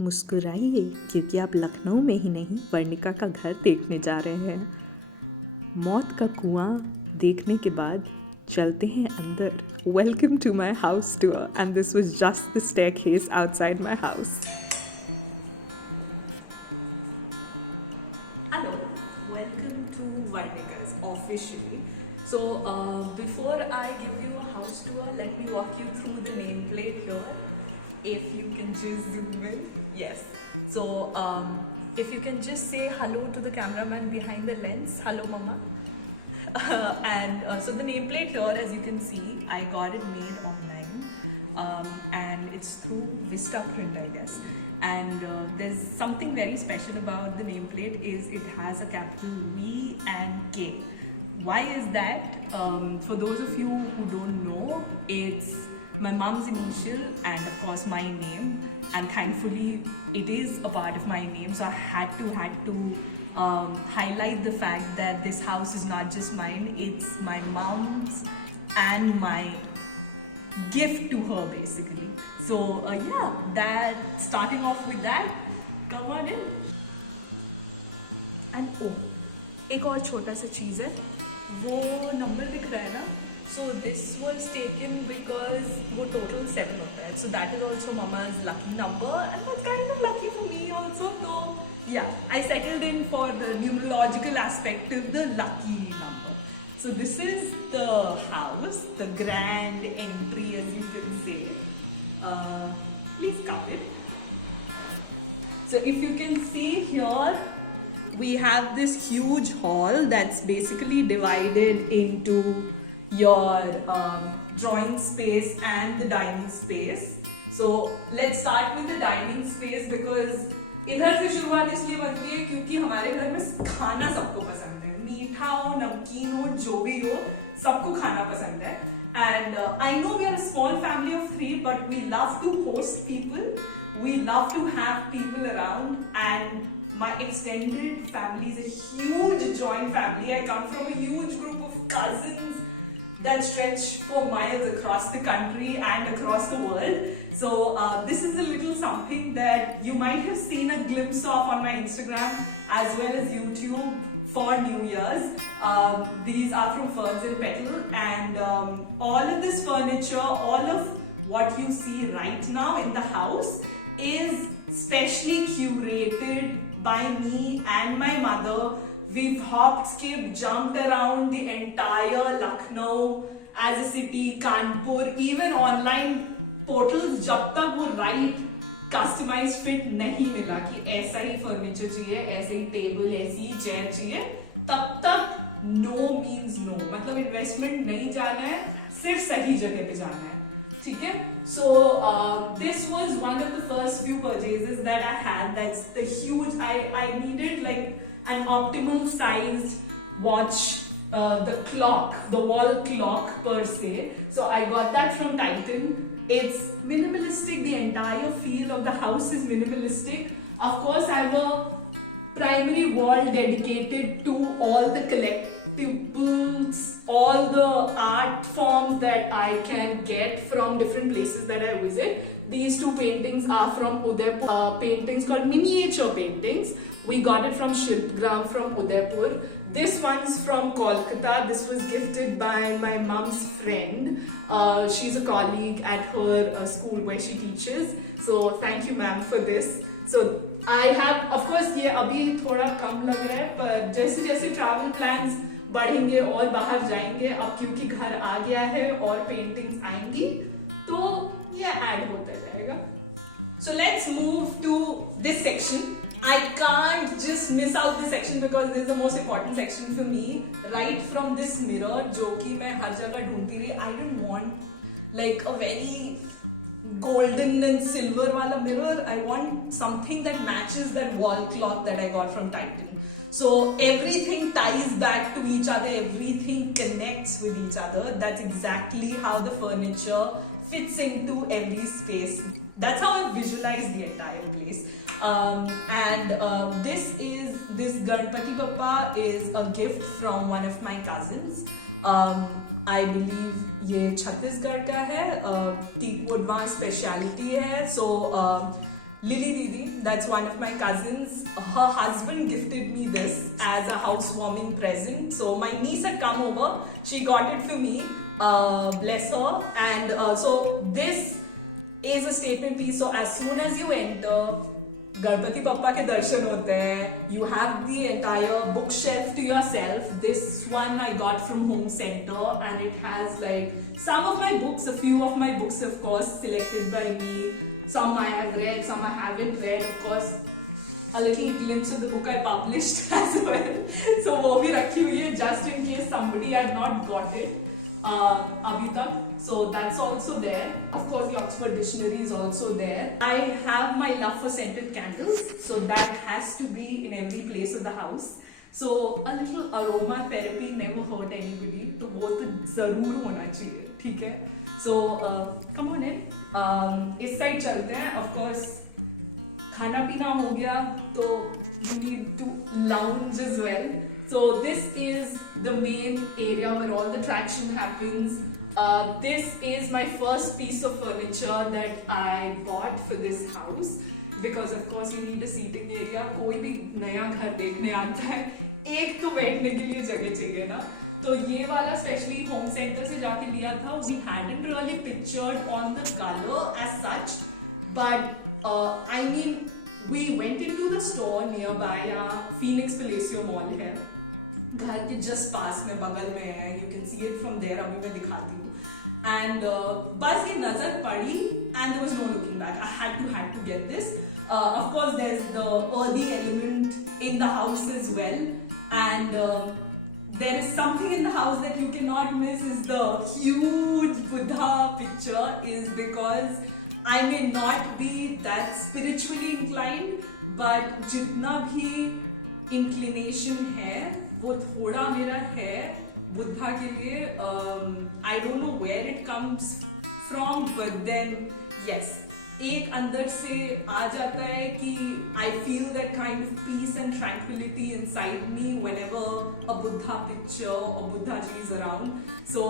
मुस्कुराइए क्योंकि आप लखनऊ में ही नहीं वर्णिका का घर देखने जा रहे हैं। मौत का कुआं देखने के बाद चलते हैं अंदर। Welcome to my house tour and this was just the staircase outside my house. Hello, welcome to Varnika's officially. So, before I give you a house tour, let me walk you through the nameplate here. If you can just zoom in. Yes. So, if you can just say hello to the cameraman behind the lens. Hello, Mama. So the nameplate here, as you can see, I got it made online. And it's through Vistaprint, I guess. And there's something very special about the nameplate is it has a capital V and K. Why is that? For those of you who don't know, it's my mom's initial and of course my name, and thankfully it is a part of my name, so I had to highlight the fact that this house is not just mine, it's my mom's and my gift to her basically. So yeah, that starting off with that, come on in. And oh, एक और छोटा सा चीज़ है, वो number दिख रहा है ना, so this was taken because वो total 7 होता है, so that is also mama's lucky number and that's kind of lucky for me also. So yeah, I settled in for the numerological aspect of the lucky number. So this is the house, the grand entry as you can say. Please come in. So if you can see here, we have this huge hall that's basically divided into your drawing space and the dining space. So let's start with the dining space because इधर से शुरुआत इसलिए बनती है क्योंकि हमारे घर में खाना सबको पसंद है, मीठा हो नमकीन हो जो भी हो सबको खाना पसंद है. And I know we are a small family of 3, but we love to host people, we love to have people around, and my extended family is a huge joint family. I come from a huge group of cousins that stretch for miles across the country and across the world. So this is a little something that you might have seen a glimpse of on my Instagram as well as YouTube for New Year's. These are from Ferns and Petal, and all of this furniture, all of what you see right now in the house is specially curated by me and my mother. We've hopped, skipped, jumped around the entire Lucknow as a city, Kanpur, even online portals. जब तक वो right customized fit नहीं मिला कि ऐसा ही furniture चाहिए, ऐसे ही table, ऐसी ही chair चाहिए, तब तक no means no. मतलब investment नहीं जाना है, सिर्फ सही जगह पे जाना है, ठीक है? So this was one of the first few purchases that I had. That's the huge. I needed like an optimal sized watch, the clock, the wall clock per se. So I got that from Titan. It's minimalistic. The entire feel of the house is minimalistic. Of course, I have a primary wall dedicated to all the collectibles, all the art forms that I can get from different places that I visit. These two paintings are from Udaipur, paintings called miniature paintings. We got it from Shilpgram from Udaipur. This one's from Kolkata. This was gifted by my mom's friend. She's a colleague at her school where she teaches. So thank you, ma'am, for this. So I have, of course, ये अभी थोड़ा कम लग रहा है, पर जैसे जैसे travel plans बढ़ेंगे और बाहर जाएंगे, अब क्योंकि घर आ गया है और paintings आएंगी, तो ये add होता जाएगा. So let's move to this section. I can't just miss out this section because this is the most important section for me. Right from this mirror, जो कि मैं हर जगह ढूंढती रही, I didn't want like a very golden and silver wala mirror. I want something that matches that wall clock that I got from Titan. So everything ties back to each other, everything connects with each other. That's exactly how the furniture fits into every space. That's how I visualize the entire place. This Ganpati Bappa is a gift from one of my cousins. I believe ये छत्तीसगढ़ का है, teakwood वहाँ speciality है. So Lily Didi, that's one of my cousins. Her husband gifted me this as a housewarming present. So my niece had come over. She got it for me. Bless her. And so this is a statement piece. So as soon as you enter, Ganpati Bappa ke darshan hote hain. You have the entire bookshelf to yourself. This one I got from Home Center, and it has like some of my books, a few of my books, of course, selected by me. Some I have read, some I haven't read. Of course, a little glimpse of the book I published as well. So वो भी रखी हुई है just in case somebody had not got it अभी तक. So that's also there. Of course, the Oxford Dictionary is also there. I have my love for scented candles, so that has to be in every place of the house. So a little aroma therapy never hurt anybody. तो वो तो जरूर होना चाहिए, ठीक है? So come on in. इस side चलते हैं. Of course, खाना पीना हो गया तो you need to lounge as well. So this is the main area where all the traction happens. This is my first piece of furniture that I bought for this house because of course you need a seating area. कोई भी नया घर देखने आता है एक तो बैठने के लिए जगह चाहिए ना. तो ये वाला स्पेशली होम सेंटर से जाके लिया था. We hadn't really pictured on the color as such, but I mean we went into the store nearby. Phoenix Palacio Mall है घर के जस्ट पास में बगल में है. You can see it from there. अभी मैं दिखाती हूँ. एंड बस ये नजर पड़ी and there was no looking back. I had to get this. Of course there is the earthy element in the house as well, and there is something in the house that you cannot miss is the huge Buddha picture. Is because I may not be that spiritually inclined, but जितना भी inclination है वो थोड़ा मेरा है बुद्धा के लिए. I don't know where it comes from, but then yes एक अंदर से आ जाता है कि I feel that kind of peace and tranquility inside me whenever a Buddha picture और Buddha ji is around. So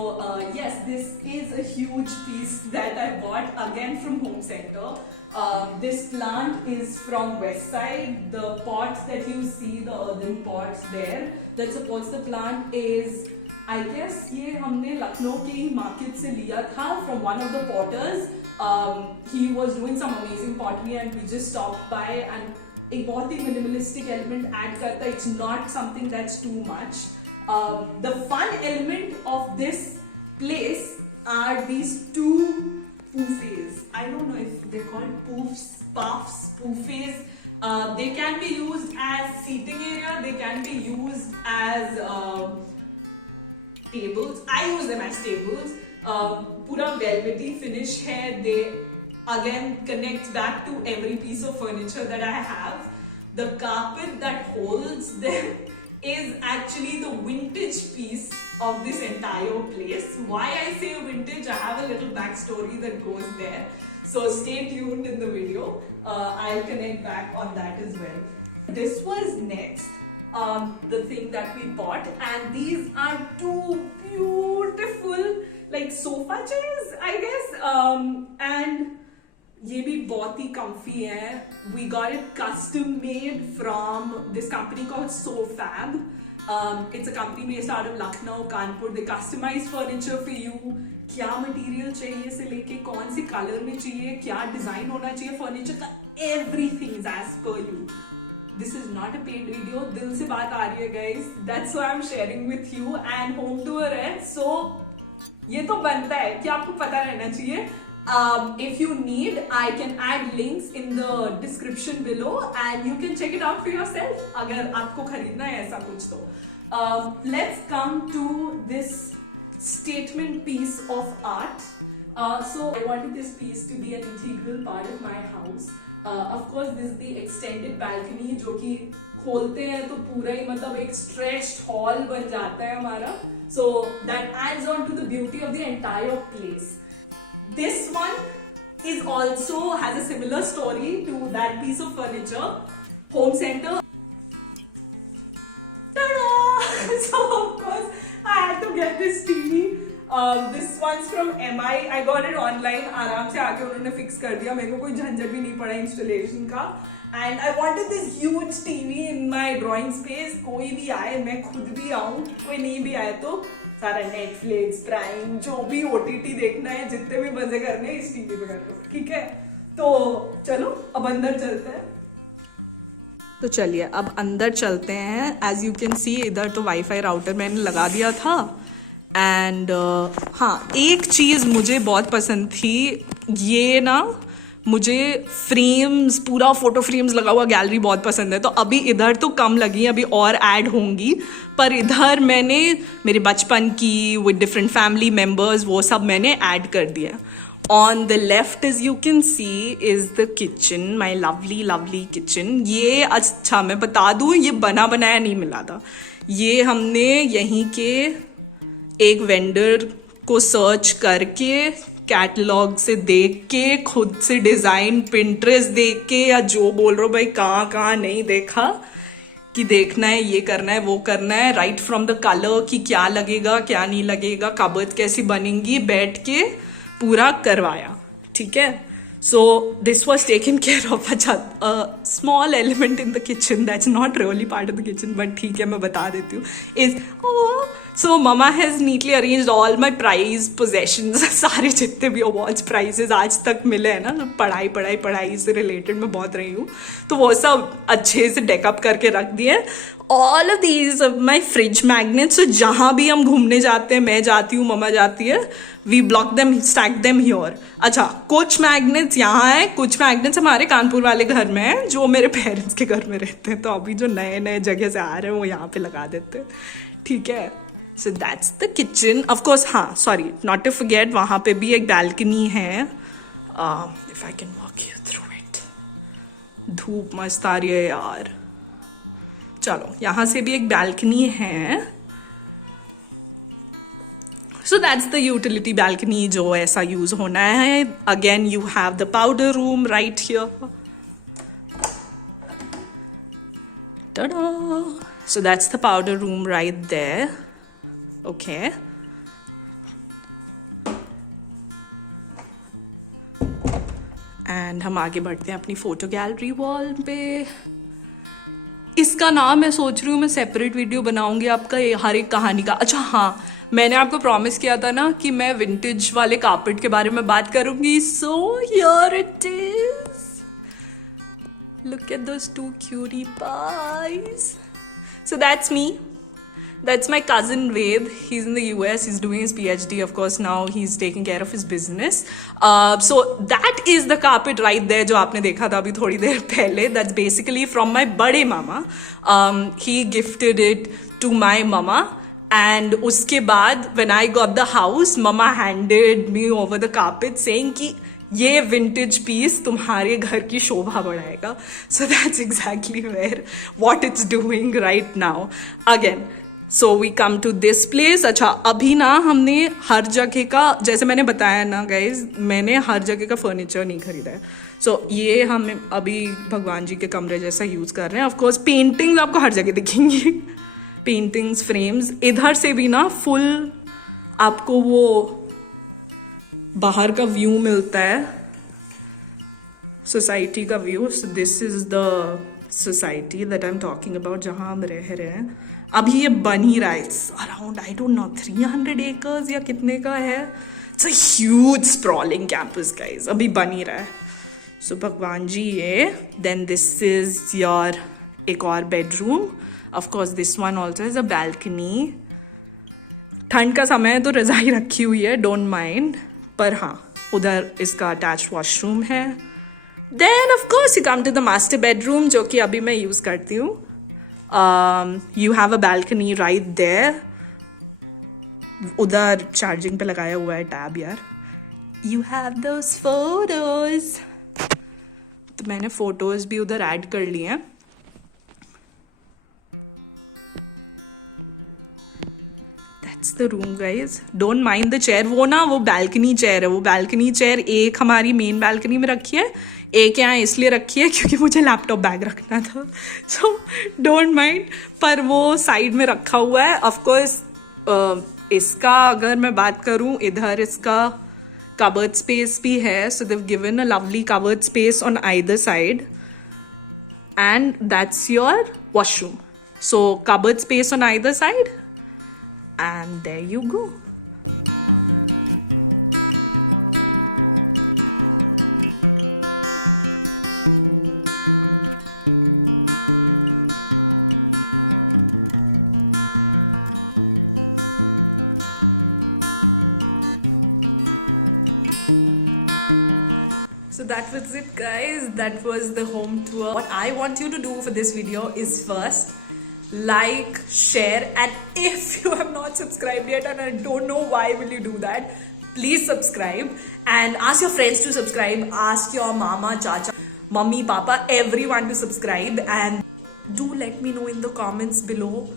yes, this is a huge piece that I bought again from Home Centre. This plant is from West Side. The pots that you see, the earthen pots there, that supports the plant is, I guess, ये हमने लखनऊ के ही market से लिया था from one of the potters. He was doing some amazing pottery and we just stopped by and एक बहुत ही minimalistic element add करता है. It's not something that's too much. The fun element of this place are these two poufes. I don't know if they're called puffs, poufes. They can be used as seating area. They can be used as tables. I use them as tables. पूरा velvety finish है. They again connect back to every piece of furniture that I have. The carpet that holds them is actually the vintage piece of this entire place. Why I say vintage, I have a little backstory that goes there. So stay tuned in the video. I'll connect back on that as well. This was next, the thing that we bought, and these are two beautiful like sofa chairs, I guess. And ये भी बहुत ही comfy है. We got it custom made from this company called SoFab. It's a company based out of Lucknow, Kanpur. They customize furniture for you. क्या material चाहिए से लेके कौन सी colour में चाहिए, क्या डिजाइन होना चाहिए फर्नीचर का, everything is as per you. This is not a paid video. दिल से बात आ रही है guys. That's why I'm sharing with you. And home tour है, so ये तो बनता है कि आपको पता रहना चाहिए. If you need, I can add links in the description below and you can check it out for yourself अगर आपको खरीदना है ऐसा कुछ तो. Let's come to this statement piece of art. So I wanted this piece to be an integral part of my house. Of course, this is the extended balcony जो कि खोलते हैं तो पूरा ही मतलब एक stretched hall बन जाता है हमारा. So that adds on to the beauty of the entire place. This one is also has a similar story to that piece of furniture. Home Center. Ta-da! So of course I had to get this TV. This one's from MI. I got it online. आराम से आके उन्होंने fix कर दिया, मेरे को कोई झंझट भी नहीं पड़ा इंस्टॉलेशन का. And I wanted this huge TV in my drawing space. कोई भी आए, मैं खुद भी आऊँ, कोई नहीं भी आए तो सारा नेटफ्लिक्स, प्राइम, जो भी OTT देखना है, जितने भी मजे करने हैं इस टीवी पे कर लो. ठीक है, तो चलो अब अंदर चलते हैं. तो चलिए अब अंदर चलते हैं. एज यू कैन सी इधर तो वाईफाई राउटर मैंने लगा दिया था. एंड हाँ, एक चीज़ मुझे बहुत पसंद थी. ये ना मुझे फ्रेम्स, पूरा फोटो फ्रेम्स लगा हुआ गैलरी बहुत पसंद है. तो अभी इधर तो कम लगी, अभी और ऐड होंगी. पर इधर मैंने मेरे बचपन की विद डिफरेंट फैमिली मेम्बर्स वो सब मैंने ऐड कर दिया. On the left as you can see is the kitchen, my lovely kitchen. ये अच्छा मैं बता दूँ, ये बना बनाया नहीं मिला था. ये हमने यहीं के एक वेंडर को सर्च करके, कैटलॉग से देख के, खुद से डिज़ाइन पिंटरेस्ट देख के, या जो बोल रहे हो भाई कहाँ नहीं देखा कि देखना है, ये करना है, वो करना है. राइट फ्रॉम द कलर कि क्या लगेगा क्या नहीं लगेगा, कबर्ड कैसी बनेंगी, बैठ के पूरा करवाया. ठीक है. So this was taken care of. अच्छा, small element in the kitchen that's not really part of the kitchen, but ठीक है मैं बता देती हूँ. Is so Mama has neatly arranged all my prize possessions. सारे जितने भी awards prizes आज तक मिले हैं ना, पढ़ाई से related मैं बहुत रही हूँ, तो वो सब अच्छे से डेकअप करके रख दिए. All of these of my fridge magnets. So जहाँ भी हम घूमने जाते हैं, मैं जाती हूँ, मम्मा जाती है, we block them, stack them here. अच्छा, कुछ मैग्नेट्स यहाँ है, कुछ मैग्नेट्स हमारे कानपुर वाले घर में हैं जो मेरे पेरेंट्स के घर में रहते हैं. तो अभी जो नए जगह से आ रहे हैं वो यहाँ पे लगा देते हैं. ठीक है. So that's the kitchen. Of course हाँ, सॉरी नॉट टू फॉरगेट, वहाँ पे भी एक बैल्कनी है. If I can walk you through it. धूप मस्त आ रही है यार. चलो, यहाँ से भी एक बैल्कनी है. So that's the utility balcony जो ऐसा यूज होना है. Again you have the powder room right here. Ta-da! So that's the powder room right there. Okay. And हम आगे बढ़ते हैं अपनी फोटो गैलरी वॉल पे. इसका नाम मैं सोच रही हूँ मैं सेपरेट वीडियो बनाऊंगी आपका हर एक कहानी का. अच्छा हाँ, मैंने आपको प्रॉमिस किया था ना कि मैं विंटेज वाले कार्पेट के बारे में बात करूंगी. So here it is. Look at those two cutie pies. So that's me. That's my cousin Ved. He's in the US. He's doing his PhD. Of course, now he's taking care of his business. So that is the carpet right there जो आपने देखा था अभी थोड़ी देर पहले. That's basically from my बड़े मामा. He gifted it to my mama. And उसके बाद when I got the house, mama handed me over the carpet saying कि ये विंटेज पीस तुम्हारे घर की शोभा बढ़ाएगा. So that's exactly what it's doing right now. Again, so we come to this place. अच्छा, अभी ना हमने हर जगह का, जैसे मैंने बताया ना गाइज, मैंने हर जगह का फर्नीचर नहीं खरीदा है. सो ये हम अभी भगवान जी के कमरे जैसा यूज़ कर रहे हैं. ऑफकोर्स पेंटिंग्स आपको हर जगह दिखेंगी. Paintings, frames. इधर से भी ना फुल आपको वो बाहर का व्यू मिलता है, सोसाइटी का view. So this is the society that I am talking about, जहाँ हम रह रहे हैं. अभी ये बन ही रहा है. It's around I don't no 300 acres या कितने का है. It's a huge sprawling campus guys. अभी बन ही रहा है. सो भगवान जी ये. देन दिस इज योर एक और bedroom. Of course this one also is a balcony. ठंड का समय है तो रजाई रखी हुई है, डोंट माइंड. पर हाँ, उधर इसका अटैच वॉशरूम है. Then of course you come to the master bedroom जो कि अभी मैं यूज़ करती हूँ. You have a balcony right there. उधर चार्जिंग पे लगाया हुआ है टैब यार. You have those photos. तो मैंने फोटोज भी उधर ऐड कर लिए हैं. That's the room guys. Don't mind the chair. वो balcony chair है. वो balcony chair एक हमारी मेन balcony में रखी है, एक यहाँ इसलिए रखी है क्योंकि मुझे लैपटॉप बैग रखना था. So don't mind. पर वो साइड में रखा हुआ है. ऑफकोर्स इसका अगर मैं बात करूं, इधर इसका कबर्ड स्पेस भी है, so they've given a lovely cupboard space on either side, and that's your washroom. So cupboard space on either side, and there you go. So that was it, guys. That was the home tour. What I want you to do for this video is first like, share, and if you have not subscribed yet, and I don't know why will you do that, please subscribe and ask your friends to subscribe. Ask your mama, chacha, mummy, papa, everyone to subscribe, and do let me know in the comments below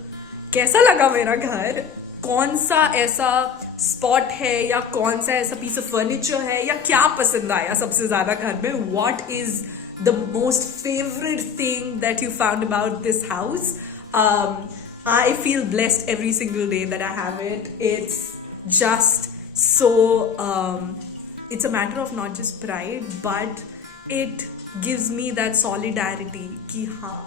कैसा लगा मेरा घर, कौन सा ऐसा spot है या कौन सा ऐसा पीस ऑफ फर्नीचर है या क्या पसंद आया सबसे ज्यादा घर में. What is the most favourite thing that you found about this house. I feel blessed every single day that I have it. It's just so it's a matter of not just pride, but it gives me that solidarity कि हाँ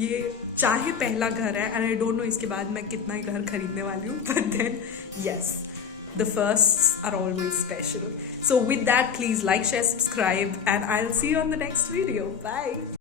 ये चाहे पहला घर है, and I don't know इसके बाद मैं कितना ही घर खरीदने वाली हूँ, but then yes, the firsts are always special. So with that, please like, share, subscribe, and I'll see you on the next video. Bye.